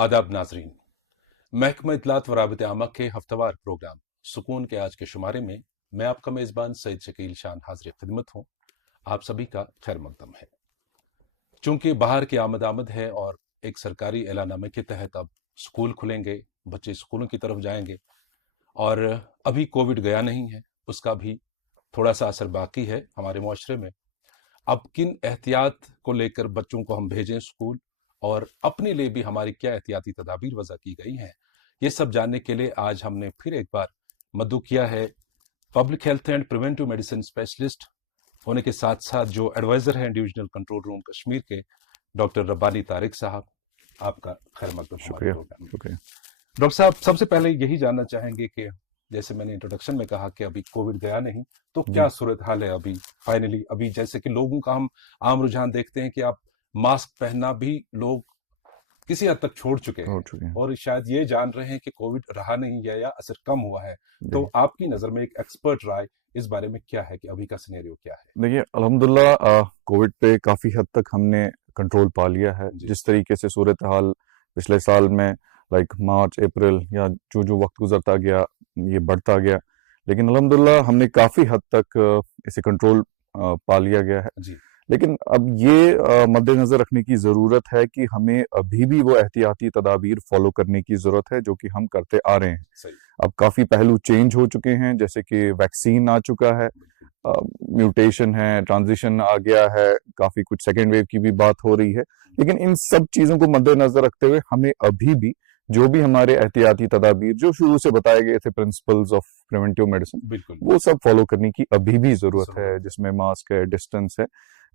आदाब नाजरीन। महकमा इत्तलात व राबते आमा के हफ्तावार प्रोग्राम सुकून के आज के शुमारे में मैं आपका मेज़बान सईद शकील शान हाजिर खिदमत हूँ। आप सभी का खैर मकदम है। चूंकि बाहर की आमद है और एक सरकारी ऐलानामे के तहत अब स्कूल खुलेंगे, बच्चे स्कूलों की तरफ जाएंगे और अभी कोविड गया नहीं है, उसका भी थोड़ा सा असर बाकी है हमारे मुआशरे में। अब किन एहतियात को लेकर बच्चों को हम भेजें स्कूल और अपने लिए भी हमारी क्या एहतियाती तदाबीर वज़ा की गई हैं, ये सब जानने के लिए आज हमने फिर एक बार मद्दू किया है public health and preventive medicine specialist होने के साथ साथ जो एडवाइज़र हैं डिविजनल कंट्रोल रूम कश्मीर के डॉक्टर रब्बानी तारिक साहब। आपका खैर मकदम हमारे प्रोग्राम में। डॉक्टर साहब, सबसे पहले यही जानना चाहेंगे कि जैसे मैंने इंट्रोडक्शन में कहा कि अभी कोविड गया नहीं, तो क्या सूरत हाल है अभी फाइनली? अभी जैसे कि लोगों का हम आम रुझान देखते हैं कि आप मास्क पहनना भी लोग किसी हद तक छोड़ चुके हैं और शायद ये जान रहे हैं कि कोविड रहा नहीं है या असर कम हुआ है। तो आपकी नजर में एक एक्सपर्ट राय इस बारे में क्या है कि अभी का सिनेरियो क्या है? देखिए, अल्हम्दुलिल्लाह कोविड पे काफी हद तक हमने कंट्रोल पा लिया है। जिस तरीके से सूरत हाल पिछले साल में लाइक मार्च अप्रैल या जो वक्त गुजरता गया ये बढ़ता गया, लेकिन अल्हम्दुलिल्लाह हमने काफी हद तक इसे कंट्रोल पा लिया गया है जी। लेकिन अब ये मद्देनजर रखने की जरूरत है कि हमें अभी भी वो एहतियाती तदाबीर फॉलो करने की जरूरत है जो कि हम करते आ रहे हैं। सही। अब काफी पहलू चेंज हो चुके हैं, जैसे कि वैक्सीन आ चुका है, म्यूटेशन है, ट्रांजिशन आ गया है, काफी कुछ सेकेंड वेव की भी बात हो रही है। लेकिन इन सब चीजों को मद्देनजर रखते हुए हमें अभी भी जो भी हमारे एहतियाती तदाबीर जो शुरू से बताए गए थे, प्रिंसिपल्स ऑफ प्रिवेंटिव मेडिसिन, वो सब फॉलो करने की अभी भी जरूरत है, जिसमें मास्क है, डिस्टेंस है।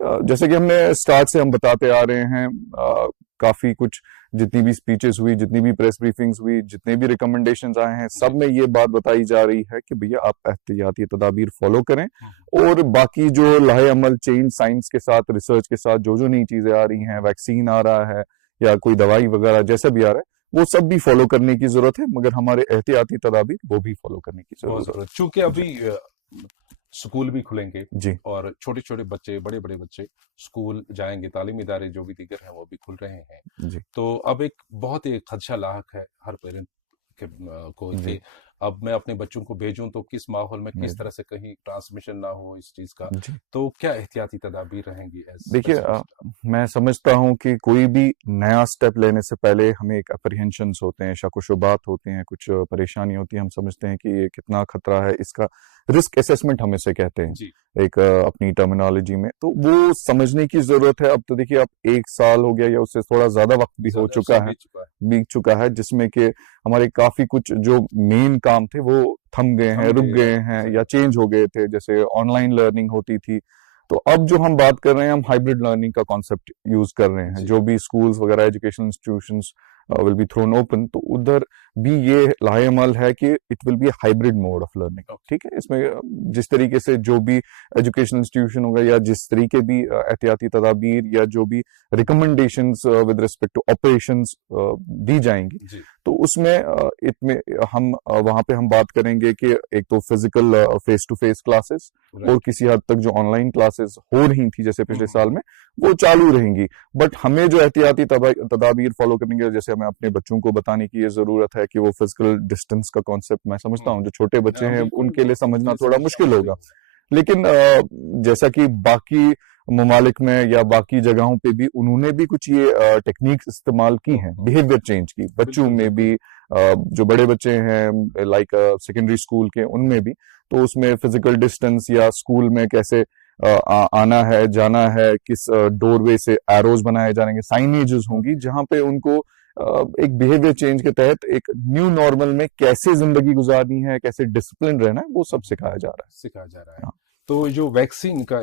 जैसे कि हमने स्टार्ट से हम बताते आ रहे हैं, काफी कुछ जितनी भी स्पीचेस हुई, जितनी भी प्रेस ब्रीफिंग्स हुई, जितने भी रिकमेंडेशंस आए हैं, सब में ये बात बताई जा रही है कि भैया आप एहतियाती तदाबीर फॉलो करें और बाकी जो लाहे अमल चेंज साइंस के साथ, रिसर्च के साथ जो नई चीजें आ रही हैं, वैक्सीन आ रहा है या कोई दवाई वगैरह जैसा भी आ रहा है, वो सब भी फॉलो करने की जरूरत है, मगर हमारे एहतियाती तदाबीर वो भी फॉलो करने की जरूरत है। चूंकि अभी स्कूल भी खुलेंगे जी, और छोटे छोटे बच्चे, बड़े बड़े बच्चे स्कूल जाएंगे, तालीमी इदारे जो भी दीगर हैं वो भी खुल रहे हैं जी, तो अब एक बहुत ही खदशा लाहक है हर पेरेंट को कि अब मैं अपने बच्चों को भेजूं तो किस माहौल में, किस तरह से कहीं ट्रांसमिशन ना हो इस चीज का। तो क्या एहतियाती तदाबीर रहेंगी? देखिए, मैं समझता हूं कि कोई भी नया स्टेप लेने से पहले हमें एक अप्रीहेंशंस होते हैं, शक व शुबात होते हैं, कुछ परेशानी होती है, हम समझते हैं कि ये कितना खतरा है, इसका रिस्क असेसमेंट हम इसे कहते हैं एक अपनी टर्मिनोलॉजी में। तो वो समझने की जरूरत है। अब तो देखिए, अब 1 साल हो गया या उससे थोड़ा ज्यादा वक्त भी हो चुका है, बीत चुका है, जिसमें कि हमारे काफी कुछ जो मेन काम थे वो थम गए हैं, रुक गए हैं या चेंज हो गए थे। जैसे ऑनलाइन लर्निंग होती थी, तो अब जो हम बात कर रहे हैं, हम हाइब्रिड लर्निंग का कॉन्सेप्ट यूज कर रहे हैं। जो भी स्कूल्स वगैरह educational institutions will be thrown open, तो उधर भी ये लाहेमल है कि it will be hybrid mode of learning. ठीक है, इसमें जिस तरीके से जो भी एजुकेशनल इंस्टीट्यूशन होगा या जिस तरीके भी एहतियाती तदाबीर या जो भी recommendations with respect to operations दी जाएंगी, तो उसमें इसमें हम वहां पे हम बात करेंगे कि एक तो physical face to face classes और किसी हद तक जो ऑनलाइन क्लासेस हो रही थी जैसे पिछले साल में, वो चालू रहेंगी। बट हमें जो एहतियाती तदाबीर फॉलो करेंगे, जैसे हमें अपने बच्चों को बताने की ये जरूरत है कि वो फिजिकल डिस्टेंस का कॉन्सेप्ट, मैं समझता हूँ जो छोटे बच्चे हैं उनके लिए समझना थोड़ा मुश्किल होगा, लेकिन जैसा कि बाकी ममालिक में या बाकी जगहों पे भी उन्होंने भी कुछ ये टेक्निक्स इस्तेमाल की हैं बिहेवियर चेंज की, बच्चों में भी, जो बड़े बच्चे हैं लाइक सेकेंडरी स्कूल के, उनमें भी। तो उसमें फिजिकल डिस्टेंस या स्कूल में कैसे आना है, जाना है, किस डोरवे से एरोज बनाए जाएंगे, साइनेजेस होंगी जहां पे उनको एक बिहेवियर चेंज के तहत एक न्यू नॉर्मल में कैसे जिंदगी गुजारनी है, कैसे डिसिप्लिन रहना है, वो सब सिखाया जा रहा है। तो जो वैक्सीन का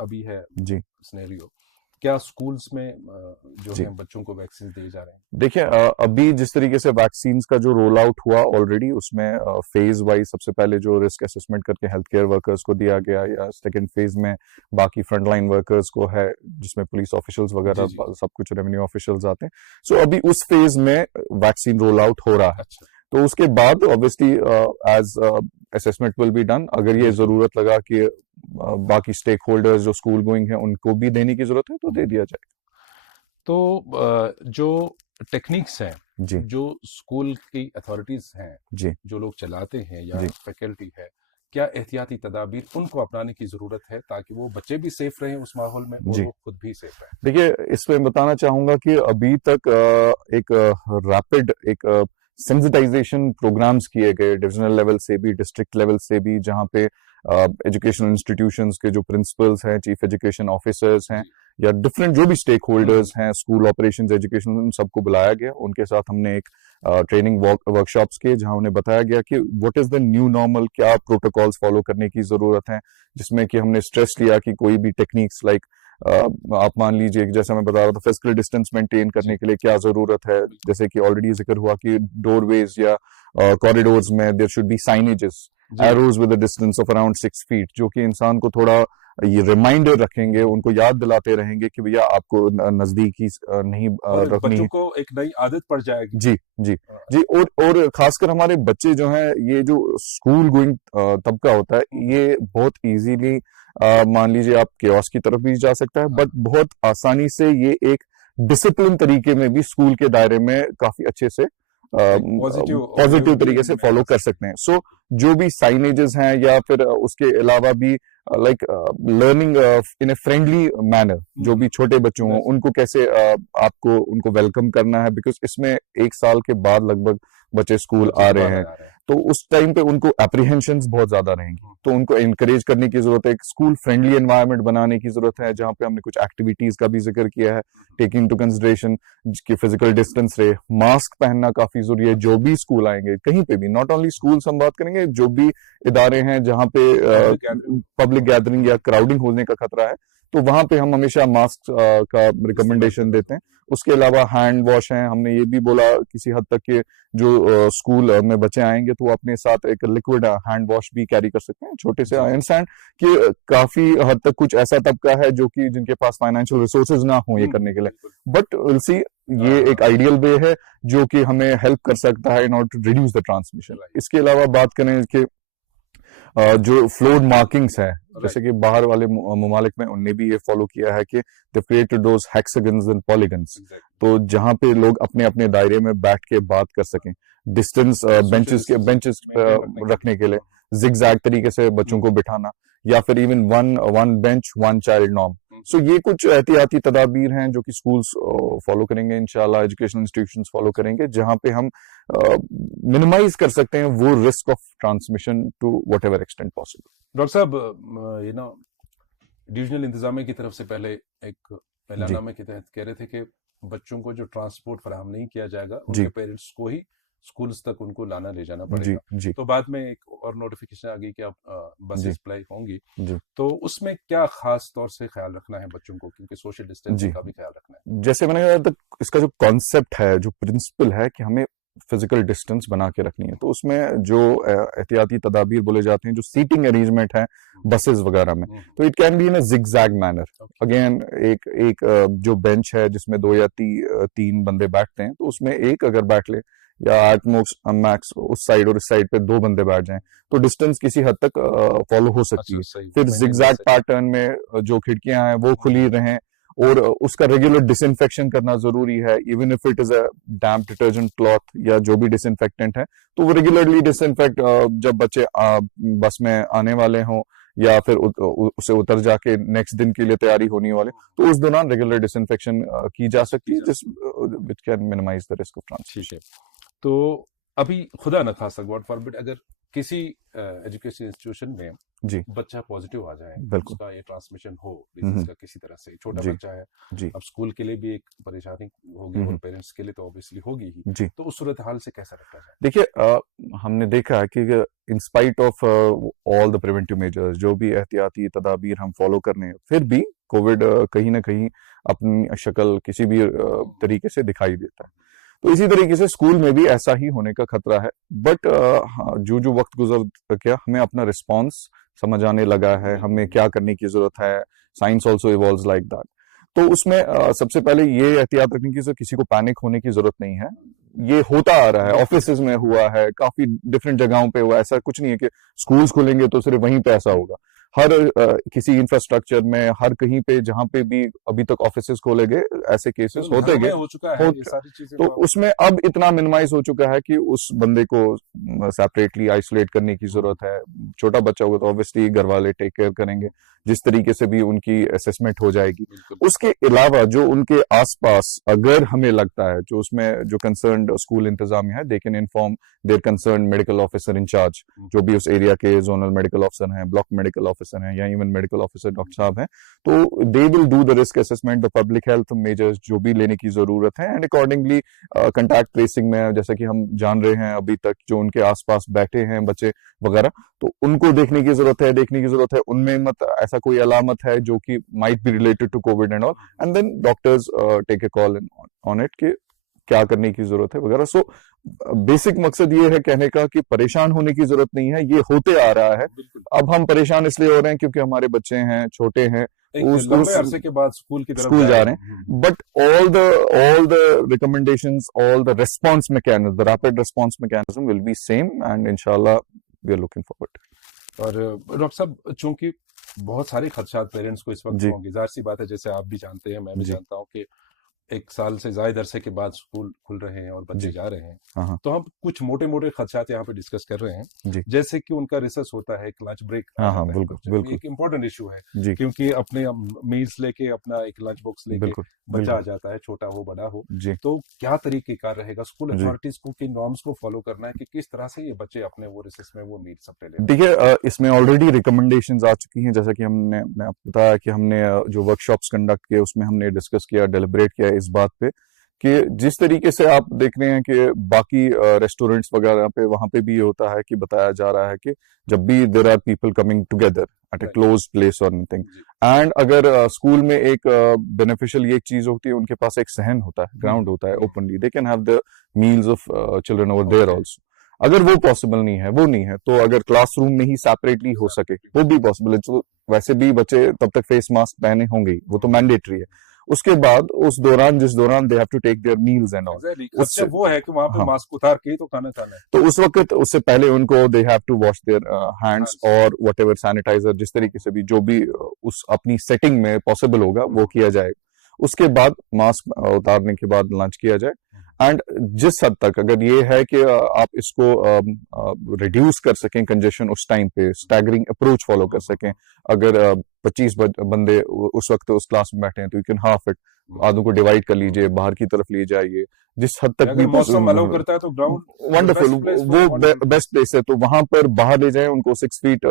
अभी है जी सिनेरियो, क्या स्कूल्स में जो है बच्चों को वैक्सीन दिए जा रहे हैं? देखिए, अभी जिस तरीके से वैक्सीन का जो रोल आउट हुआ ऑलरेडी, उसमें फेज वाइज सबसे पहले जो रिस्क असेसमेंट करके हेल्थ केयर वर्कर्स को दिया गया, या सेकंड फेज में बाकी फ्रंटलाइन वर्कर्स को है, जिसमें पुलिस ऑफिशियल्स वगैरह सब कुछ, रेवेन्यू ऑफिशियल्स आते हैं। सो अभी उस फेज में वैक्सीन रोल आउट हो रहा है। तो उसके बाद obviously as assessment will be done. अगर ये जरूरत लगा कि बाकी स्टेक होल्डर्स जो स्कूल गोइंग है उनको भी देने की जरूरत है, तो दे दिया जाएगा। तो जो टेक्निक्स हैं जी जो स्कूल की अथॉरिटीज हैं, जी जो लोग चलाते हैं या जी फैकल्टी है, क्या एहतियाती तदाबीर उनको अपनाने की जरूरत है ताकि वो बच्चे भी सेफ रहें उस माहौल में और जी। वो खुद भी सेफ रहें? देखिए, इसमें बताना चाहूंगा कि अभी तक एक रैपिड एक सेंसिटाइजेशन प्रोग्राम्स किए गए डिविजनल लेवल से भी, डिस्ट्रिक्ट लेवल से भी, जहाँ पे एजुकेशनल इंस्टीट्यूशंस के जो प्रिंसिपल्स हैं, चीफ एजुकेशन ऑफिसर्स हैं, जी या डिफरेंट जो भी स्टेक होल्डर्स हम्म, हैं, स्कूल ऑपरेशंस, एजुकेशन, उन सबको बुलाया गया। उनके साथ हमने एक ट्रेनिंग वर्कशॉप्स किए, जहां उन्हें बताया गया कि what is the new normal, क्या प्रोटोकॉल्स फॉलो करने की जरूरत है, जिसमें कि हमने स्ट्रेस लिया कि कोई भी टेक्निक्स लाइक आप मान लीजिए कि जैसे मैं बता रहा था, फिजिकल डिस्टेंस मेंटेन करने जी के लिए क्या जरूरत है। बिल्कुल जैसे कि ऑलरेडी जिक्र हुआ कि डोरवेज या कॉरिडोर्स में देयर शुड बी साइनेजेस, जी arrows with a distance of around 6 feet, जो कि इंसान को थोड़ा ये रिमाइंडर रखेंगे, उनको याद दिलाते रहेंगे कि भैया आपको नजदीकी नहीं और रखनी बच्चों है। को एक नई आदत पड़ जाएगी। जी जी अ, जी। और खासकर हमारे बच्चे जो हैं, ये जो स्कूल गोइंग तबका होता है, हम्म, ये बहुत इजीली मान लीजिए आप केओस की तरफ भी जा सकता है, हाँ बट बहुत आसानी से ये एक डिसिप्लिन तरीके में भी स्कूल के दायरे में काफी अच्छे से एक पॉजिटिव वे पॉजिटिव भी तरीके से में फॉलो आ कर सकते सकते हैं। सो जो भी साइनेजेस हैं, या फिर उसके अलावा भी like learning in a friendly manner, हैं। जो भी छोटे बच्चों हों, बिल्कुल उनको कैसे आपको उनको वेलकम करना है, बिकॉज इसमें 1 साल के बाद लगभग बच्चे स्कूल बच्चे आ रहे दोबारा हैं। आ रहे हैं। तो उस टाइम पे उनको एप्रीहेंशंस बहुत ज्यादा रहेंगी, तो उनको एनकरेज करने की जरूरत है, एक स्कूल फ्रेंडली एनवायरनमेंट बनाने की जरूरत है, जहां पे हमने कुछ एक्टिविटीज का भी जिक्र किया है, टेकिंग टू कंसिडरेशन कि फिजिकल डिस्टेंस रहे, मास्क पहनना काफी जरूरी है। जो भी स्कूल आएंगे, कहीं पे भी, नॉट ओनली स्कूल्स हम बात करेंगे, जो भी इदारे हैं जहां पे पब्लिक गैदरिंग। पब्लिक गैदरिंग या क्राउडिंग होने का खतरा है, तो वहां पे हम हमेशा मास्क का इस्तेमाल रिकमेंडेशन करना देते हैं। उसके अलावा हैंड वॉश है, हमने ये भी बोला किसी हद तक कि जो स्कूल में बच्चे आएंगे तो वो अपने साथ एक लिक्विड हैंड वॉश भी कैरी कर सकते हैं। छोटे से जी आई अंडरस्टैंड कि काफी हद तक कुछ ऐसा तबका है जो कि जिनके पास फाइनेंशियल रिसोर्सेज ना हो ये करने के लिए, बिल्कुल। बट विल सी, हाँ ये हाँ एक आइडियल वे है जो कि हमें हेल्प कर सकता है in order to reduce the transmission. Right इसके अलावा बात करें कि जो फ्लोर मार्किंग्स है, राइट जैसे कि बाहर वाले ममालिक में उनने भी ये फॉलो किया है कि they created those hexagons and polygons, exactly. तो जहां पे लोग अपने अपने दायरे में बैठ के बात कर सकें, distance social benches distancing maintain रखने के रखने के लिए, लिए। जिगजैग तरीके से बच्चों को बिठाना, या फिर even one one bench one child norm. So ये कुछ एहतियाती तदाबीर हैं जो कि स्कूल्स फॉलो करेंगे, इंशाल्लाह एजुकेशनल इंस्टीट्यूशंस फॉलो करेंगे, जहां पे हम मिनिमाइज कर सकते हैं वो risk of transmission to whatever extent possible. Doctor साहब, डिविजनल इंतजामिया की तरफ से पहले एक जी ऐलानामे के तहत कह रहे थे कि बच्चों को जो ट्रांसपोर्ट फराहम नहीं किया जाएगा, जी उनके पेरेंट्स को ही स्कूल्स तक उनको लाना ले जाना जी पड़ेगा। जी तो बाद में एक और नोटिफिकेशन आ गई कि अब जी बसेस अप्लाई होंगी, जी तो उसमें क्या खास तौर से ख्याल रखना है बच्चों को, क्योंकि सोशल डिस्टेंसिंग जी। का भी ख्याल रखना है? जैसे मैंने कहा था, इसका जो कॉन्सेप्ट है, जो प्रिंसिपल है कि हमें फिजिकल डिस्टेंस बना के रखनी है, तो उसमें जो एहतियाती तदाबीर बोले जाते हैं, जो सीटिंग अरेंजमेंट है बसेस वगैरह में, तो it can be in a zigzag manner. Okay again एक जो बेंच है जिसमें 2 या 3 बंदे बैठते हैं, तो उसमें एक अगर बैठ ले, या एट मैक्स उस साइड और इस साइड पे 2 बंदे बैठ जाएं, तो डिस्टेंस किसी हद तक फॉलो हो सकती अच्छा है। सही फिर मेंटेन कर जिगजैग सकते पैटर्न में जो खिड़कियां हैं वो खुली रहें, और उसका रेगुलर डिसइंफेक्शन करना जरूरी है, even if it is a damp detergent cloth या जो भी डिसइंफेक्टेंट है, तो वो रेगुलरली डिसइंफेक्ट, जब बच्चे बस में आने वाले हों, या फिर उसे उतर जाके नेक्स्ट दिन के लिए तैयारी होने वाले, तो उस दौरान रेगुलर डिसइंफेक्शन की जा सकती है, जिस which can minimize the risk of ठीक ट्रांसमिशन। है। तो अभी खुदा न खास्ता, गॉड फॉरबिड, अगर किसी एजुकेशन इंस्टीट्यूशन में जी बच्चा पॉजिटिव आ जाए, बिल्कुल। उसका ये ट्रांसमिशन हो डिजीज का किसी तरह से, छोटा जी बच्चा है, जी अब स्कूल के लिए भी एक परेशानी होगी और पेरेंट्स के लिए तो ऑब्वियसली होगी ही, जी। तो उस सूरत हाल से कैसा रखा जाए? देखिए, हमने देखा है कि in spite of all the preventive measures, जो भी एहतियाती तदाबीर हम फॉलो कर रहे हैं, फिर भी कोविड कहीं ना कहीं अपनी शक्ल किसी भी तरीके से दिखाई देता है। तो इसी तरीके से स्कूल में भी ऐसा ही होने का खतरा है, बट जो जो वक्त गुजर गया, हमें अपना रिस्पॉन्स समझ आने लगा है, हमें क्या करने की जरूरत है। Science also evolves like that. तो उसमें सबसे पहले ये एहतियात रखने की जरूरत, किसी को पैनिक होने की जरूरत नहीं है। ये होता आ रहा है, ऑफिस में हुआ है, काफी डिफरेंट जगहों पे हुआ है, ऐसा कुछ नहीं है कि स्कूल्स खुलेंगे तो सिर्फ वहीं पे ऐसा होगा। हर किसी इंफ्रास्ट्रक्चर में, हर कहीं पे जहां पे भी अभी तक ऑफिसेस खोले गए, ऐसे केसेस बिल्कुल होते घरों में गए। हो चुका है हो ये सारी चीजें, तो तो आप उसमें अब इतना मिनिमाइज हो चुका है कि उस बंदे को सेपरेटली आइसोलेट करने की हम्म, जरूरत है। छोटा बच्चा होगा तो ऑब्वियसली घर वाले टेक केयर करेंगे, जिस तरीके से भी उनकी असेसमेंट हो जाएगी। बिल्कुल उसके अलावा जो उनके आसपास अगर हमें लगता है, जो उसमें जो कंसर्न स्कूल इंतजामिया है, they can inform their concern medical officer in-charge, जो भी उस एरिया के जोनल मेडिकल ऑफिसर हैं, ब्लॉक मेडिकल ऑफिसर हैं, या इवन मेडिकल ऑफिसर डॉक्टर साहब हैं, तो they will do the risk assessment, the public health measures जो भी लेने की जरूरत है, एंड अकॉर्डिंगली कंटैक्ट ट्रेसिंग में, जैसा कि हम जान रहे हैं अभी तक जो उनके आसपास बैठे हैं बच्चे वगैरह, तो उनको देखने की जरूरत है उनमें मत ऐसा कोई अलामत है जो कि might be related to Covid and all, and then doctors take a call on it कि क्या करने की जरूरत है वगैरह। सो बेसिक मकसद ये है कहने का कि परेशान होने की जरूरत नहीं है, ये होते आ रहा है। बिल्कुल अब हम परेशान इसलिए हो रहे हैं क्योंकि हमारे बच्चे हैं, छोटे हैं, एक लंबे उस अरसे के बाद स्कूल की तरफ स्कूल जा जा रहे रहे हैं। हैं, but all the recommendations, all the response mechanism, the rapid response mechanism will be same, and inshallah we are looking forward। और डॉक्टर साहब, चूंकि बहुत सारे खदशात पेरेंट्स को इस वक्त जी होंगे, जाहिर सी बात है, जैसे आप भी जानते हैं, मैं भी जी जानता हूं कि 1 साल से ज्यादा अरसे के बाद स्कूल खुल रहे हैं और बच्चे जी। जा रहे हैं, हाँ हाँ। तो हम कुछ मोटे मोटे खदशात यहाँ पे डिस्कस कर रहे हैं। जी जैसे कि उनका रिसर्च होता है, एक लंच ब्रेक आ हाँ हाँ। जाता है बिल्कुल बच्चे को, ये बिल्कुल। एक इम्पोर्टेंट इशू है, जी क्योंकि अपने मील्स लेके, अपना एक लंच बॉक्स लेके बिल्कुल बच्चा आ बिल्कुल। जाता है, छोटा हो बड़ा हो। जी तो क्या तरीकेकार रहेगा स्कूल जी। अथॉरिटीज को, किन नॉर्म्स को फॉलो करना है कि किस तरह से ये बच्चे अपने वो रिसेस में वो मील सप्लाई ले पाए? देखिए, इसमें ऑलरेडी रिकमेंडेशंस आ चुकी हैं, जैसा कि मैं आपको बताया कि हमने जो वर्कशॉप्स कंडक्ट किए उसमें हमने डिस्कस किया, डेलिब्रेट किया इस बात पे कि जिस तरीके से आप देख रहे हैं कि बाकी रेस्टोरेंट्स वगैरह पे, वहां पे भी होता है कि बताया जा रहा है कि जब भी there are people coming together at a right. Close place और एनीथिंग, जी। एंड अगर स्कूल में एक बेनिफिशियल ये एक चीज होती है, उनके पास एक सहन होता है, ग्राउंड होता है, openly they can have the meals of children over there okay. Also. अगर वो पॉसिबल नहीं है, वो नहीं है, तो अगर क्लासरूम में ही सेपरेटली हो सके वो भी पॉसिबल है। तो वैसे भी बच्चे तब तक फेस मास्क पहने होंगे ही, वो तो मैंडेटरी है। उसके बाद उस दौरान, जिस दौरान they have to take their meals and all, exactly, उस खर्चा वो है कि वहां पे हाँ, मास्क उतार के ही तो खाना खाना है। तो उस वक्त उससे पहले उनको they have to wash their hands, हाँ। और वट एवर सैनिटाइजर, जिस तरीके से भी जो भी उस अपनी सेटिंग में पॉसिबल होगा वो किया जाए। उसके बाद मास्क उतारने के बाद लंच किया जाए। एंड जिस हद तक अगर ये है कि आप इसको रिड्यूस कर सकें कंजेशन, उस टाइम पे स्टैगरिंग अप्रोच फॉलो कर सकें, अगर 25 बंदे उस वक्त उस क्लास में बैठे हैं तो यू कैन हाफ इट, आधों को डिवाइड कर लीजिए, बाहर की तरफ ले जाइए, जिस हद तक अगर भी मौसम अलाउ करता है तो ground wonderful, best place for वो मॉर्निंग बेस्ट प्लेस है, तो वहां पर बाहर ले जाएं उनको, 6 फीट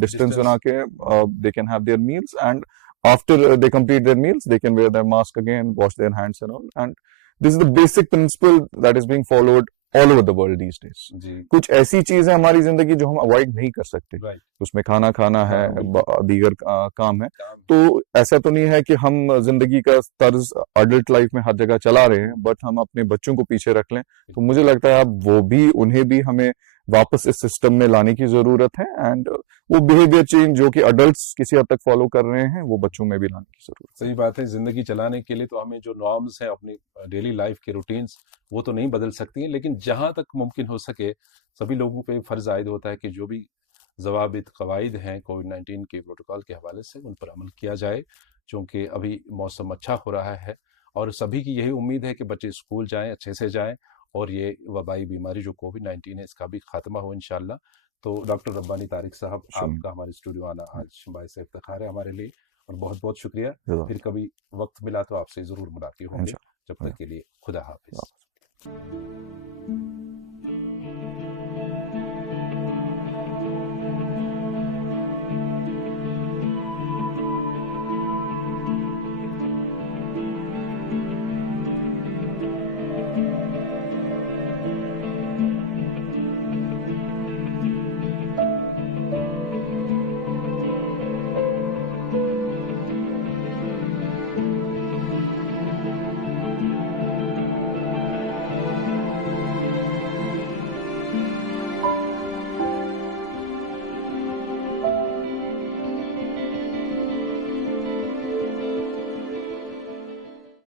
डिस्टेंस बना डिस्टेंस। के, दे can have their meals, and after they complete their meals they can wear their mask again, wash their hands and all, and this is the basic principle that is being followed all over the world these days। जी। कुछ ऐसी चीज है हमारी जिंदगी जो हम avoid नहीं कर सकते, राइट। उसमें खाना खाना है, हाँ बिल्कुल। दीगर काम है, काम। तो ऐसा तो नहीं है कि हम जिंदगी का तर्ज अडल्ट लाइफ में हर जगह चला रहे हैं, बट हम अपने बच्चों को पीछे रख लें, तो मुझे लगता है अब वो भी, उन्हें भी हमें वापस इस सिस्टम में लाने की जरूरत है, एंड वो बिहेवियर चेंज जो कि अडल्ट्स किसी हद तक फॉलो कर रहे हैं वो बच्चों में भी लाने की जरूरत है। सही बात है, जिंदगी चलाने के लिए तो हमें जो नॉर्म्स हैं, अपनी डेली लाइफ के रूटीन्स, वो तो नहीं बदल सकती हैं, लेकिन जहां तक मुमकिन हो सके सभी लोगों पे फर्ज आयद होता है कि जो भी जवाबित कवायद हैं कोविड-19 के प्रोटोकॉल के हवाले से, उन पर अमल किया जाए, क्योंकि अभी मौसम अच्छा हो रहा है और सभी की यही उम्मीद है कि बच्चे स्कूल जाएं, अच्छे से जाएं, और ये वबाई बीमारी जो कोविड-19 है इसका भी खात्मा हो इंशाल्लाह। तो डॉक्टर रब्बानी तारिक साहब, आपका हमारे स्टूडियो आना आज बाइस इफ्तिखार है हमारे लिए, और बहुत बहुत शुक्रिया। फिर कभी वक्त मिला तो आपसे ज़रूर मुलाकात होंगे। जब तक के लिए खुदा हाफिज।